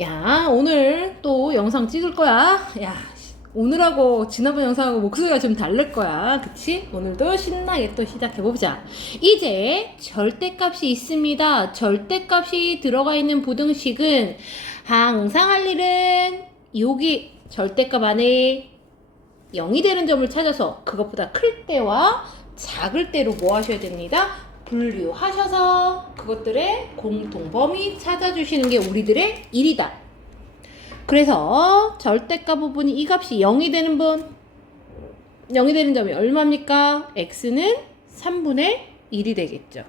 야, 오늘 또 영상 찍을 거야. 야, 오늘하고 지난번 영상하고 목소리가 좀 다를 거야. 그치? 오늘도 신나게 또 시작해보자. 이제 절대값이 있습니다. 절대값이 들어가 있는 부등식은 항상 할 일은 여기 절대값 안에 0이 되는 점을 찾아서 그것보다 클 때와 작을 때로 뭐 하셔야 됩니다. 분류하셔서 그것들의 공통 범위 찾아주시는 게 우리들의 일이다. 그래서 절대값 부분이 이 값이 0이 되는 0이 되는 점이 얼마입니까? x는 3분의 1이 되겠죠.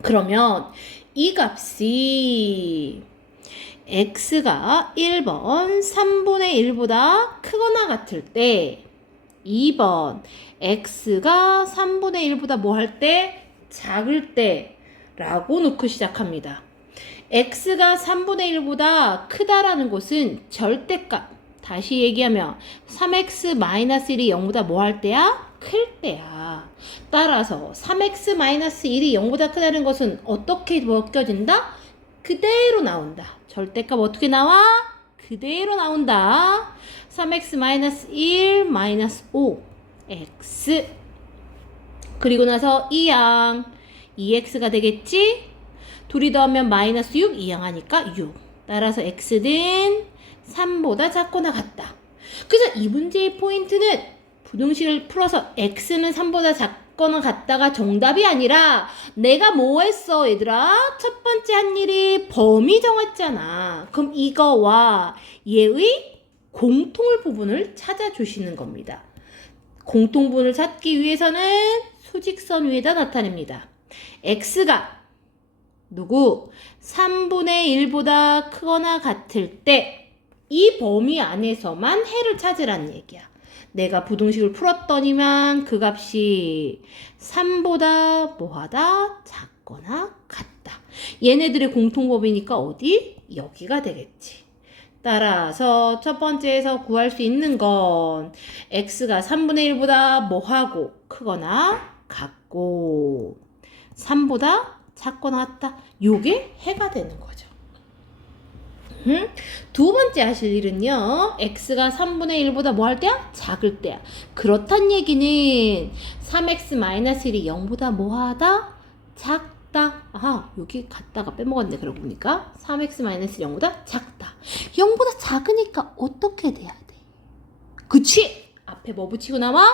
그러면 이 값이 x가 1번 3분의 1보다 크거나 같을 때 2번 x가 3분의 1보다 뭐 할 때? 작을 때 라고 놓고 시작합니다. x가 3분의 1보다 크다라는 것은 절대값. 다시 얘기하면 3x-1이 0보다 뭐 할 때야? 클 때야. 따라서 3x-1이 0보다 크다는 것은 어떻게 벗겨진다? 그대로 나온다. 절대값 어떻게 나와? 그대로 나온다. 3x-1 5 x 그리고 나서 2양 2x가 되겠지? 둘이 더하면 마이너스 6 2양 하니까 6. 따라서 x는 3보다 작거나 같다. 그래서 이 문제의 포인트는 부등식을 풀어서 x는 3보다 작거나 같다가 정답이 아니라 내가 뭐 했어 얘들아? 첫 번째 한 일이 범위 정했잖아. 그럼 이거와 얘의 공통 부분을 찾아주시는 겁니다. 공통분을 찾기 위해서는 수직선 위에다 나타냅니다. x가 누구? 3분의 1보다 크거나 같을 때 이 범위 안에서만 해를 찾으라는 얘기야. 내가 부등식을 풀었더니만 그 값이 3보다 뭐하다? 작거나 같다. 얘네들의 공통범위니까 어디? 여기가 되겠지. 따라서 첫 번째에서 구할 수 있는 건 x가 3분의 1보다 뭐하고 크거나 같고 3보다 작거나 같다. 요게 해가 되는 거죠. 두 번째 하실 일은요. x가 3분의 1보다 뭐 할 때야? 작을 때야. 그렇단 얘기는 3x-1이 0보다 뭐하다? 작다. 아, 여기 갔다가 빼먹었네. 그러고 보니까 3x-0보다 작다. 0보다 작으니까 어떻게 돼야 돼? 그치? 앞에 뭐 붙이고 나와?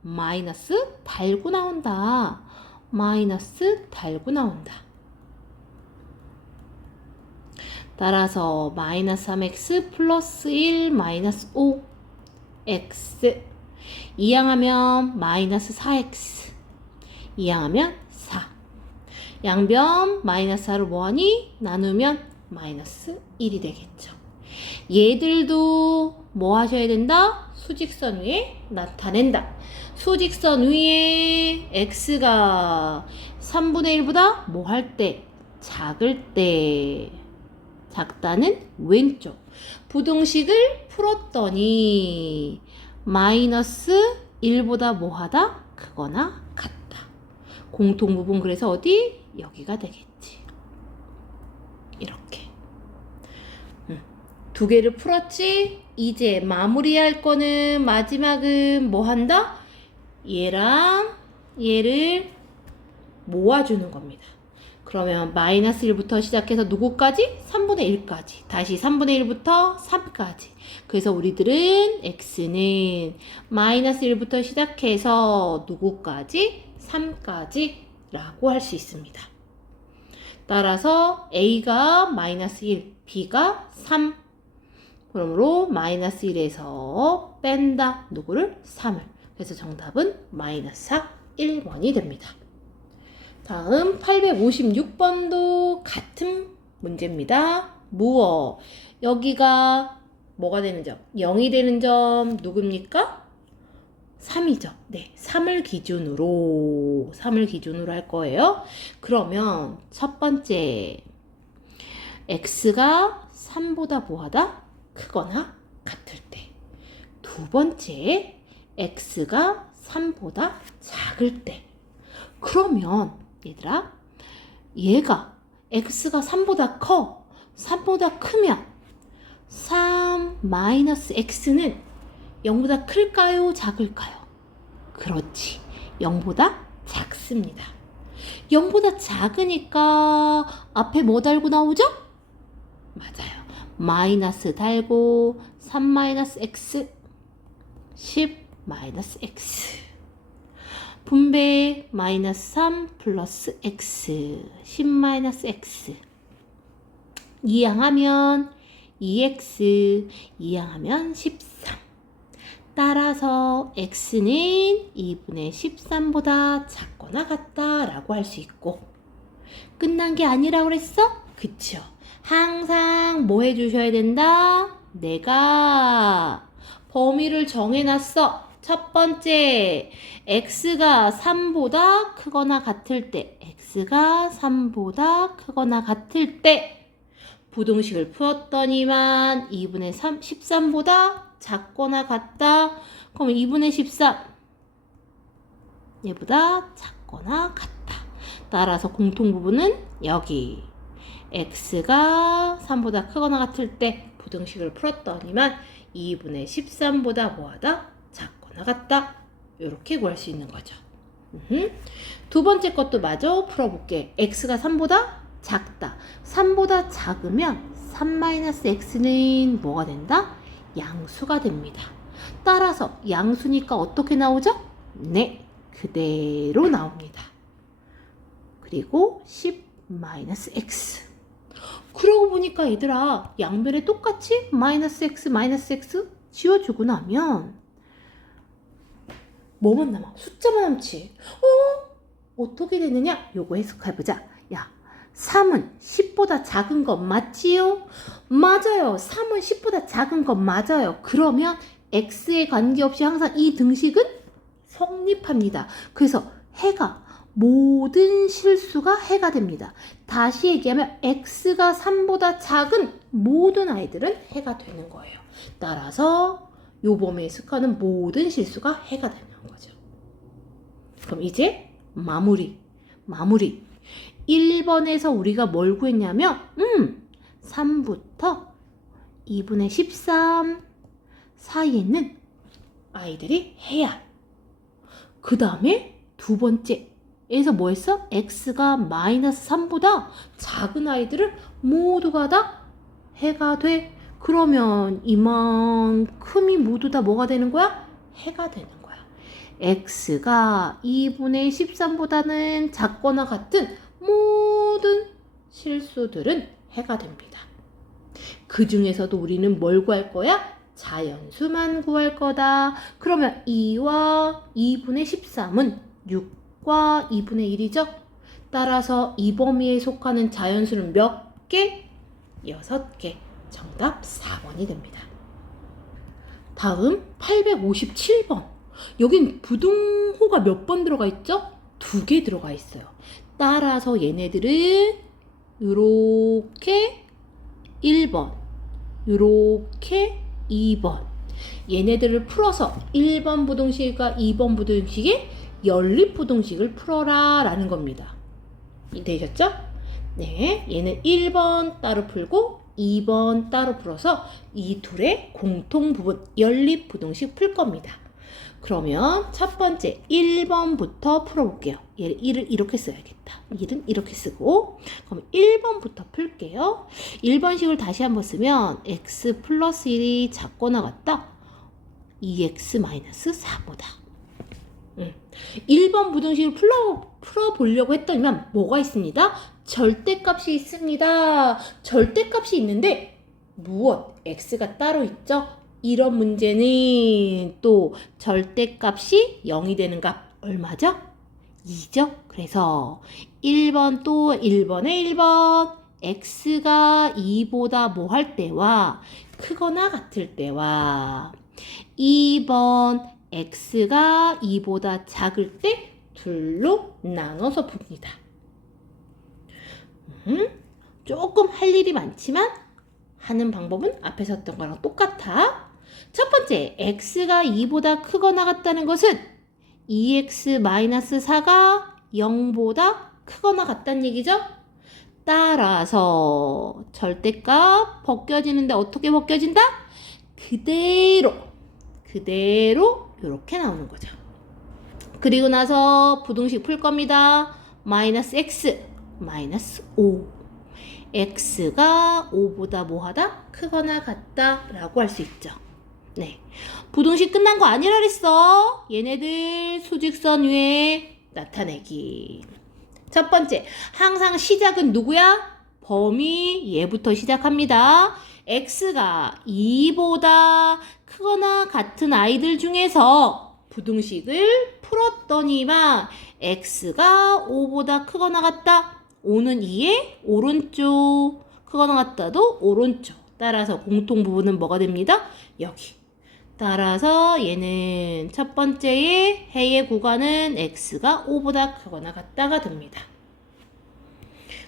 마이너스 달고 나온다. 마이너스 달고 나온다. 따라서 마이너스 3x 플러스 1 마이너스 5 x 이항하면 마이너스 4x 이항하면 4 양변 마이너스 4를 뭐하니? 나누면 마이너스 1이 되겠죠. 얘들도 뭐 하셔야 된다? 수직선 위에 나타낸다. 수직선 위에 x가 3분의 1보다 뭐 할 때? 작을 때 작다는 왼쪽. 부등식을 풀었더니 마이너스 1보다 뭐하다? 크거나 같다. 공통부분 그래서 어디? 여기가 되겠지. 이렇게. 두 개를 풀었지? 이제 마무리할 거는 마지막은 뭐 한다? 얘랑 얘를 모아주는 겁니다. 그러면 마이너스 1부터 시작해서 누구까지? 3분의 1까지. 다시 3분의 1부터 3까지. 그래서 우리들은 x는 마이너스 1부터 시작해서 누구까지? 3까지 라고 할 수 있습니다. 따라서 a가 마이너스 1, b가 3. 그러므로 마이너스 1에서 뺀다. 누구를? 3을. 그래서 정답은 마이너스 4, 1번이 됩니다. 다음 856번도 같은 문제입니다. 무어? 여기가 뭐가 되는 점? 0이 되는 점 누굽니까? 3이죠. 네, 3을 기준으로 할 거예요. 그러면 첫 번째 x가 3보다 뭐하다? 크거나 같을 때. 두 번째 x가 3보다 작을 때. 그러면 얘들아 얘가 x가 3보다 커. 3보다 크면 3 마이너스 x는 0보다 클까요? 작을까요? 그렇지. 0보다 작습니다. 0보다 작으니까 앞에 뭐 달고 나오죠? 맞아요. 마이너스 달고 3 마이너스 x 10 마이너스 x 분배 마이너스 3 플러스 x 10 마이너스 x 이항하면 2x 이항하면 13 따라서 x는 2분의 13보다 작거나 같다라고 할 수 있고 끝난 게 아니라고 그랬어? 그쵸? 항상 뭐 해주셔야 된다? 내가 범위를 정해놨어. 첫 번째, x가 3보다 크거나 같을 때, x가 3보다 크거나 같을 때 부등식을 풀었더니만 2분의 13보다 작거나 같다. 그럼 2분의 13 얘보다 작거나 같다. 따라서 공통부분은 여기 x가 3보다 크거나 같을 때 부등식을 풀었더니만 2분의 13보다 뭐하다? 작거나 같다. 이렇게 구할 수 있는 거죠. 두 번째 것도 마저 풀어볼게. x가 3보다 작다. 3보다 작으면 3-x는 뭐가 된다? 양수가 됩니다. 따라서 양수니까 어떻게 나오죠? 네, 그대로 나옵니다. 그리고 10-x. 그러고 보니까 얘들아, 양변에 똑같이 -x 지워주고 나면 뭐만 남아? 숫자만 남지. 어떻게 되느냐? 요거 해석해보자. 야, 3은 10보다 작은 것 맞지요? 맞아요. 3은 10보다 작은 것 맞아요. 그러면 x에 관계없이 항상 이 등식은 성립합니다. 그래서 해가 모든 실수가 해가 됩니다. 다시 얘기하면 x가 3보다 작은 모든 아이들은 해가 되는 거예요. 따라서 요 범위에 속하는 모든 실수가 해가 되는 거죠. 그럼 이제 마무리. 1번에서 우리가 뭘 구했냐면 3부터 2분의 13 사이에 있는 아이들이 해야. 그 다음에 두 번째에서 뭐 했어? x가 -3보다 작은 아이들은 모두가 다 해가 돼. 그러면 이만큼이 모두 다 뭐가 되는 거야? 해가 되는 거야. x가 2분의 13보다는 작거나 같은 모든 실수들은 해가 됩니다. 그 중에서도 우리는 뭘 구할 거야? 자연수만 구할 거다. 그러면 2와 2분의 13은 6과 2분의 1이죠? 따라서 이 범위에 속하는 자연수는 몇 개? 6개. 정답 4번이 됩니다. 다음 857번. 여긴 부등호가 몇 번 들어가 있죠? 2개 들어가 있어요. 따라서 얘네들은 이렇게 1번, 이렇게 2번. 얘네들을 풀어서 1번 부등식과 2번 부등식의 연립부등식을 풀어라 라는 겁니다. 되셨죠? 네, 얘는 1번 따로 풀고 2번 따로 풀어서 이 둘의 공통부분 연립부등식 풀 겁니다. 그러면 첫 번째 1번부터 풀어볼게요. 얘를 1을 이렇게 써야겠다. 1은 이렇게 쓰고 그럼 1번부터 풀게요. 1번식을 다시 한번 쓰면 x 플러스 1이 작거나 같다. 2x-4보다. 1번 부등식을 풀어보려고 했더니만 뭐가 있습니다? 절대값이 있습니다. 절대값이 있는데 무엇? x가 따로 있죠? 이런 문제는 또 절대값이 0이 되는 값 얼마죠? 2죠? 그래서 1번 또 1번에 1번 x가 2보다 뭐 할 때와 크거나 같을 때와 2번 x가 2보다 작을 때 둘로 나눠서 풉니다. 조금 할 일이 많지만 하는 방법은 앞에 썼던 거랑 똑같아. 첫 번째, x가 2보다 크거나 같다는 것은 2x-4가 0보다 크거나 같다는 얘기죠? 따라서 절대값 벗겨지는데 어떻게 벗겨진다? 그대로 이렇게 나오는 거죠. 그리고 나서 부등식 풀 겁니다. 마이너스 x 마이너스 5. x가 5보다 뭐하다? 크거나 같다 라고 할 수 있죠. 네, 부등식 끝난 거 아니라 그랬어. 얘네들 수직선 위에 나타내기. 첫 번째, 항상 시작은 누구야? 범위 얘부터 시작합니다. x가 2보다 크거나 같은 아이들 중에서 부등식을 풀었더니만 x가 5보다 크거나 같다. 5는 2의 오른쪽, 크거나 같다도 오른쪽. 따라서 공통 부분은 뭐가 됩니다? 여기. 따라서 얘는 첫 번째의 해의 구간은 x가 5보다 크거나 같다가 됩니다.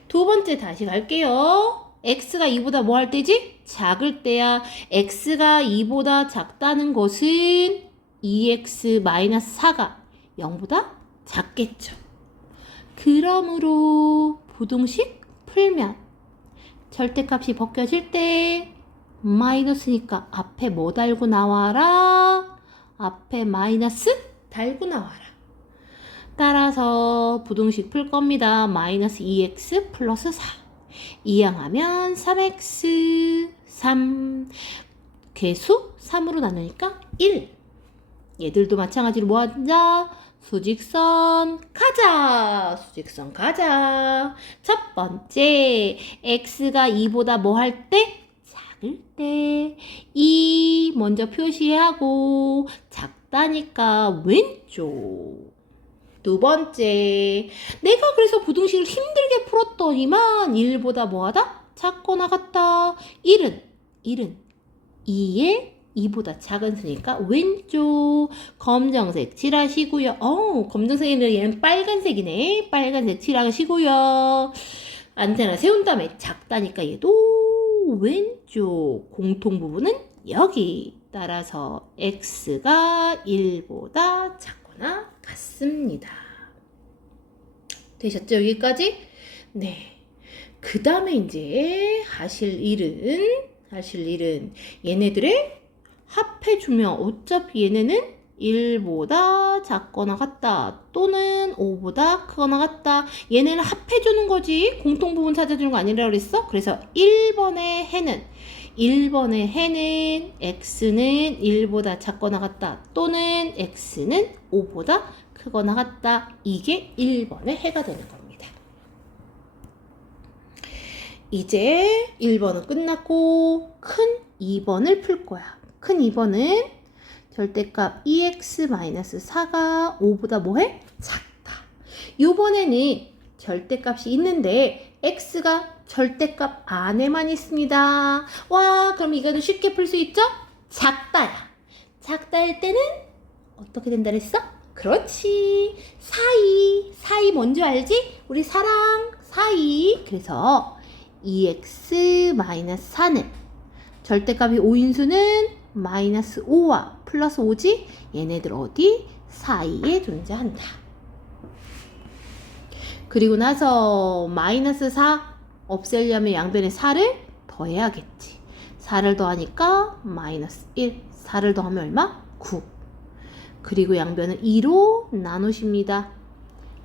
두 번째 다시 갈게요. x가 2보다 뭐 할 때지? 작을 때야. x가 2보다 작다는 것은 2x-4가 0보다 작겠죠. 그러므로 부등식 풀면 절대값이 벗겨질 때 마이너스니까 앞에 뭐 달고 나와라? 앞에 마이너스 달고 나와라. 따라서 부등식 풀 겁니다. 마이너스 2x 플러스 4. 이항하면 3x 3. 개수 3으로 나누니까 1. 얘들도 마찬가지로 뭐 하자? 수직선 가자. 수직선 가자. 첫 번째, x가 2보다 뭐 할 때? 작을 때. 2 먼저 표시하고 작다니까 왼쪽. 두 번째, 내가 그래서 부등식을 힘들게 풀었더니만 1보다 뭐하다? 작거나 같다. 1은 2에 2보다 작은 수니까 왼쪽. 검정색 칠하시고요. 검정색이면 얘는 빨간색이네. 빨간색 칠하시고요. 안테나 세운 다음에 작다니까 얘도 왼쪽. 공통 부분은 여기. 따라서 x가 1보다 작거나 같습니다. 되셨죠? 여기까지? 네. 그 다음에 이제 하실 일은 얘네들의 합해주면 어차피 얘네는 1보다 작거나 같다 또는 5보다 크거나 같다. 얘네는 합해주는 거지 공통 부분 찾아주는 거 아니라 그랬어? 그래서 1번의 해는 x는 1보다 작거나 같다 또는 x는 5보다 크거나 같다. 이게 1번의 해가 되는 겁니다. 이제 1번은 끝났고 큰 2번을 풀 거야. 큰 2번은 절대값 2x-4가 5보다 뭐해? 작다. 요번에는 절대값이 있는데 x가 절대값 안에만 있습니다. 와, 그럼 이거는 쉽게 풀 수 있죠? 작다야. 작다일 때는 어떻게 된다 그랬어? 그렇지. 사이 뭔지 알지? 우리 사랑 사이. 그래서 2x-4는 절대값이 5인수는 마이너스 5와 플러스 5지? 얘네들 어디? 사이에 존재한다. 그리고 나서 마이너스 4 없애려면 양변에 4를 더해야겠지. 4를 더하니까 마이너스 1. 4를 더하면 얼마? 9. 그리고 양변은 2로 나누십니다.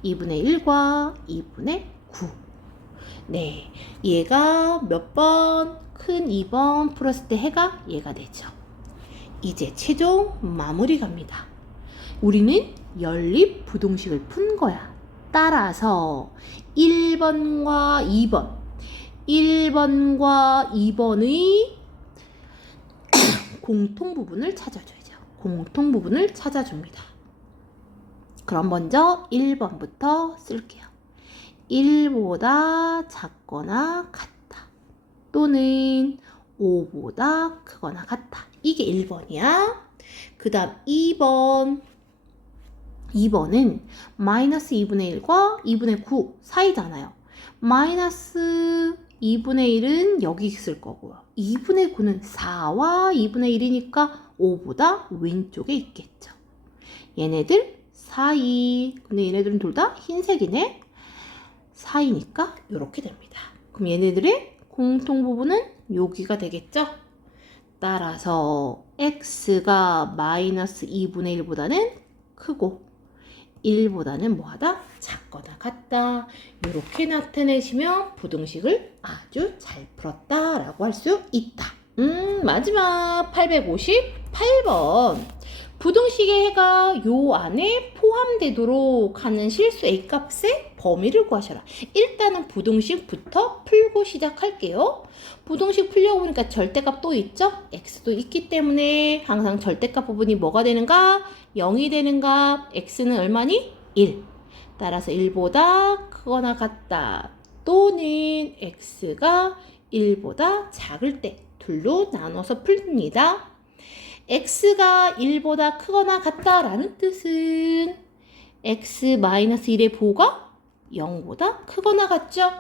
2분의 1과 2분의 9. 네, 얘가 몇 번? 큰 2번 풀었을 때 해가 얘가 되죠. 이제 최종 마무리 갑니다. 우리는 연립 부등식을 푼 거야. 따라서 1번과 2번의 공통 부분을 찾아줘야죠. 공통 부분을 찾아줍니다. 그럼 먼저 1번부터 쓸게요. 1보다 작거나 같다. 또는 5보다 크거나 같다. 이게 1번이야. 그 다음 2번은 마이너스 2분의 1과 2분의 9 사이잖아요. 마이너스 2분의 1은 여기 있을 거고요. 2분의 9는 4와 2분의 1이니까 5보다 왼쪽에 있겠죠. 얘네들 사이. 근데 얘네들은 둘 다 흰색이네. 사이니까 이렇게 됩니다. 그럼 얘네들의 공통 부분은 여기가 되겠죠? 따라서 x가 마이너스 2분의 1보다는 크고 1보다는 뭐하다? 작거나 같다. 이렇게 나타내시면 부등식을 아주 잘 풀었다라고 할 수 있다. 마지막 858번. 부등식의 해가 요 안에 포함되도록 하는 실수 A값의 범위를 구하셔라. 일단은 부등식부터 풀고 시작할게요. 부등식 풀려고 보니까 절대값 또 있죠? X도 있기 때문에 항상 절대값 부분이 뭐가 되는가? 0이 되는가? X는 얼마니? 1. 따라서 1보다 크거나 같다. 또는 X가 1보다 작을 때 둘로 나눠서 풉니다. x가 1보다 크거나 같다라는 뜻은 x-1의 부호가 0보다 크거나 같죠?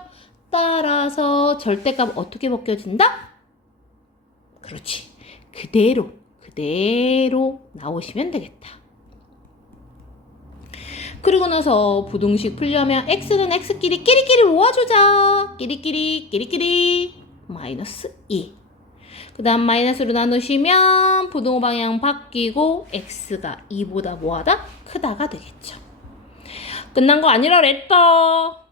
따라서 절대값 어떻게 벗겨진다? 그렇지. 그대로 나오시면 되겠다. 그리고 나서 부등식 풀려면 x는 x끼리 끼리끼리 모아주자. 끼리끼리 마이너스 2. 그 다음 마이너스로 나누시면 부등호 방향 바뀌고 x가 2보다 뭐하다? 크다가 되겠죠. 끝난 거 아니라 그랬다.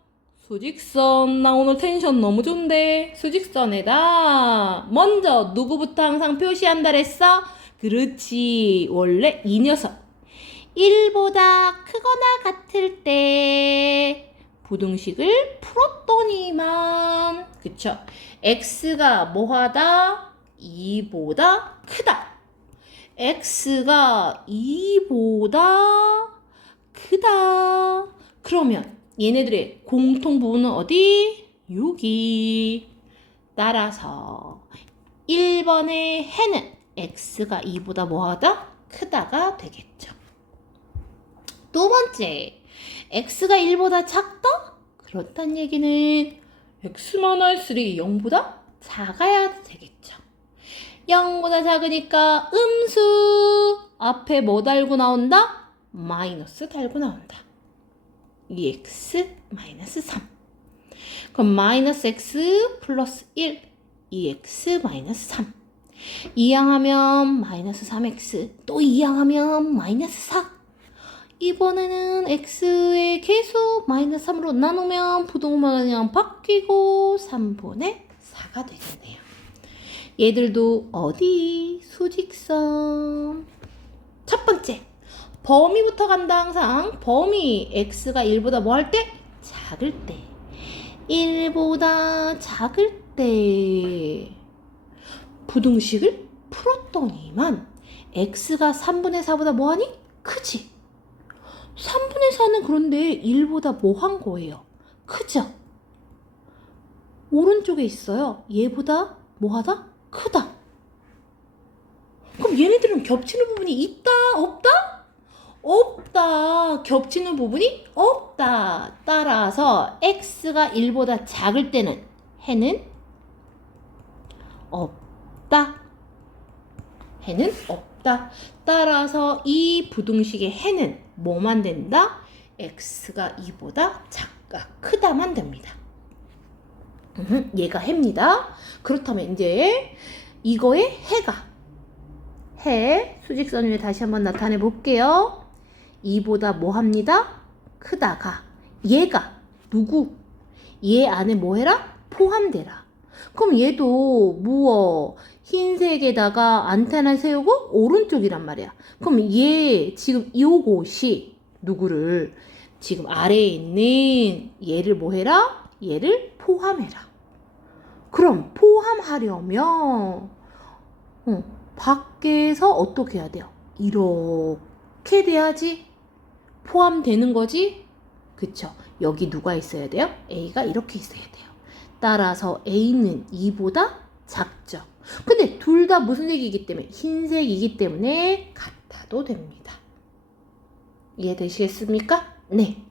수직선. 나 오늘 텐션 너무 좋은데. 수직선에다 먼저 누구부터 항상 표시한다 그랬어? 그렇지. 원래 이 녀석 1보다 크거나 같을 때 부등식을 풀었더니만 그쵸? x가 뭐하다? 2보다 크다. x가 2보다 크다. 그러면 얘네들의 공통 부분은 어디? 여기. 따라서 1번의 해는 x가 2보다 뭐하다? 크다가 되겠죠. 두 번째, x가 1보다 작다? 그렇단 얘기는 x-3이 0보다 작아야 되겠죠. 0보다 작으니까 음수 앞에 뭐 달고 나온다? 마이너스 달고 나온다. 2x-3. 그럼 마이너스 x 플러스 1, 2x-3. 이항하면 마이너스 3x, 또 이항하면 마이너스 4. 이번에는 x의 개수 마이너스 3으로 나누면 부등호 방향 바뀌고 3분의 4가 되겠네요. 얘들도 어디? 수직선. 첫 번째, 범위부터 간다. 항상 범위 x가 1보다 뭐 할 때? 작을 때. 1보다 작을 때 부등식을 풀었더니만 x가 3분의 4보다 뭐하니? 크지? 3분의 4는 그런데 1보다 뭐 한 거예요? 크죠? 오른쪽에 있어요. 얘보다 뭐하다? 크다. 그럼 얘네들은 겹치는 부분이 있다? 없다? 없다. 겹치는 부분이 없다. 따라서 x가 1보다 작을 때는 해는 없다. 해는 없다. 따라서 이 부등식의 해는 뭐만 된다? x가 2보다 작가 크다만 됩니다. 얘가 해입니다. 그렇다면 이제 이거의 해가 해 수직선 위에 다시 한번 나타내 볼게요. 2보다 뭐 합니다? 크다가 얘가 누구? 얘 안에 뭐 해라? 포함되라. 그럼 얘도 무어 흰색에다가 안테나 세우고 오른쪽이란 말이야. 그럼 얘 지금 요곳이 누구를 지금 아래에 있는 얘를 뭐 해라? 얘를 포함해라. 그럼 포함하려면 밖에서 어떻게 해야 돼요? 이렇게 돼야지 포함되는 거지? 그쵸? 여기 누가 있어야 돼요? A가 이렇게 있어야 돼요. 따라서 A는 2보다 작죠. 근데 둘 다 무슨 색이기 때문에? 흰색이기 때문에 같아도 됩니다. 이해되시겠습니까? 네.